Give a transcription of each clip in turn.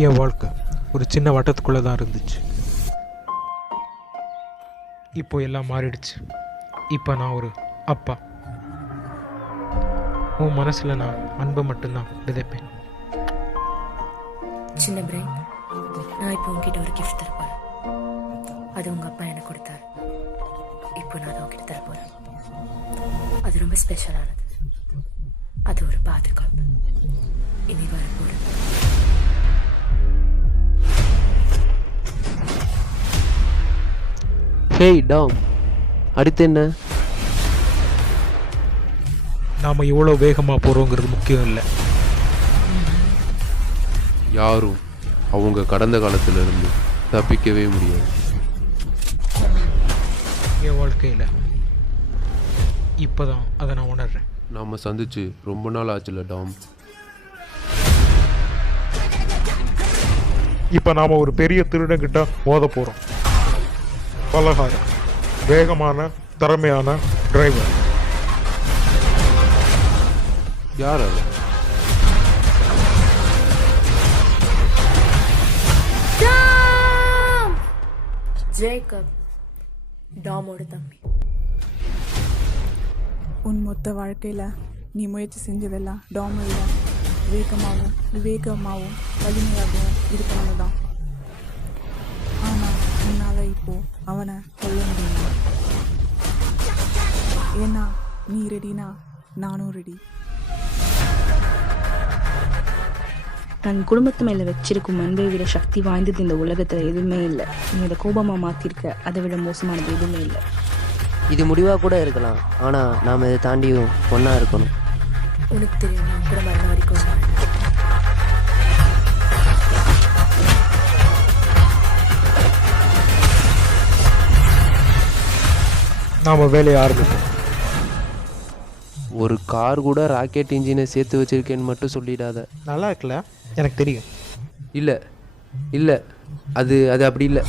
என் வாழ்க்கை ஒரு சின்ன வட்டத்துக்குள்ளே தான் இருந்துச்சு. இப்போ எல்லாம் மாறிடுச்சு. இப்போ நான் ஒரு அப்பா. உன் மனசில் நான் அன்பை மட்டும்தான் விதைப்பேன். சின்ன பிரெயின், நான் இப்போ உங்ககிட்ட ஒரு கிஃப்ட் தரப்போறேன். அது உங்கள் அப்பா எனக்கு கொடுத்தாரு. இப்போ நான் அதை உங்ககிட்ட தரப்போறேன். அது ரொம்ப ஸ்பெஷலானது. அது ஒரு பாதுகாப்பு. இனி வரப்போறது ஹேய் டாம், அடுத்து என்ன? நாம் எவ்வளோ வேகமாக போகிறோங்கிறது முக்கியம் இல்லை. யாரும் அவங்க கடந்த காலத்திலிருந்து தப்பிக்கவே முடியாது. என் வாழ்க்கையில் இப்போ தான் அதை நான் உணர்றேன். நாம் சந்திச்சு ரொம்ப நாள் ஆச்சுல டாம். இப்போ நாம் ஒரு பெரிய திருடங்கிட்ட மோத போகிறோம். பலகாரம், வேகமான திறமையான டிரைவர். யார் அது? ஜேக்கப், டாமோட தம்பி. உன் மொத்த வாழ்க்கையில் நீ முயற்சி செஞ்சதெல்லாம் டாமை விட விவேகமாகவும் வலிமையாகவும் இருக்கணும் தான். ஆனால் உன்னால் இப்போ அவனை கொல்ல முடியும். ஏன்னா நீ ரெடினா நானும் ரெடி. தன் குடும்பத்து மேலே வச்சிருக்கும் அன்பை விட சக்தி வாய்ந்தது இந்த உலகத்தில் எதுவுமே இல்லை. என்னோட கோபமாக மாற்றிருக்க அதை விட மோசமானது எதுவுமே இல்லை. இது முடிவாக கூட இருக்கலாம், ஆனால் நாம் இதை தாண்டியும் ஒன்றா இருக்கணும். உனக்கு தெரியும், நான் கூட மரணம் வரைக்கும் நாம் வேலையை ஆரம்பிப்போம். ஒரு கார் கூட ராக்கெட் இன்ஜினை சேர்த்து வச்சிருக்கேன்னு மட்டும் சொல்லிடாத. நல்லா இருக்குல்ல? எனக்கு தெரியும். இல்லை இல்லை, அது அது அப்படி இல்லை.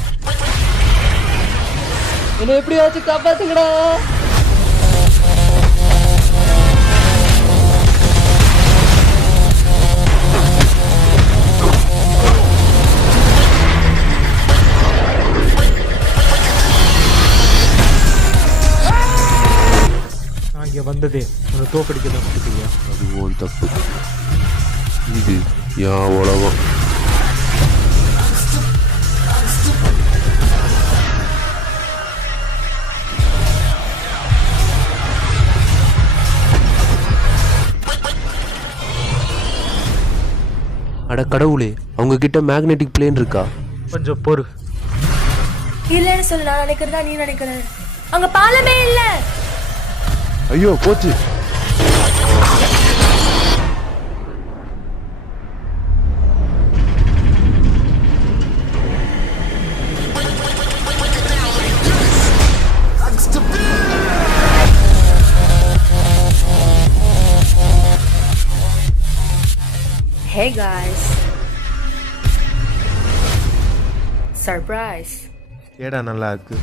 என்னை எப்படியாச்சும் காப்பாத்துங்கடா. நான் இங்கே வந்ததே உன்னை தோக்கடிக்க தான் கொடுத்தீங்க. அது உன் தப்பு. இது என் உலகம். அட கடவுளே, அவங்க கிட்ட மேக்னெட்டிக் பிளேன் இருக்கா? கொஞ்சம் பொறு. இல்லைன்னு சொல்லு. நான் நினைக்கிறதா நீ நினைக்கிற. அங்க பாலமே இல்லை. ஐயோ போச்சு. Hey guys. Surprise. ஏடா நல்லா இருக்கு.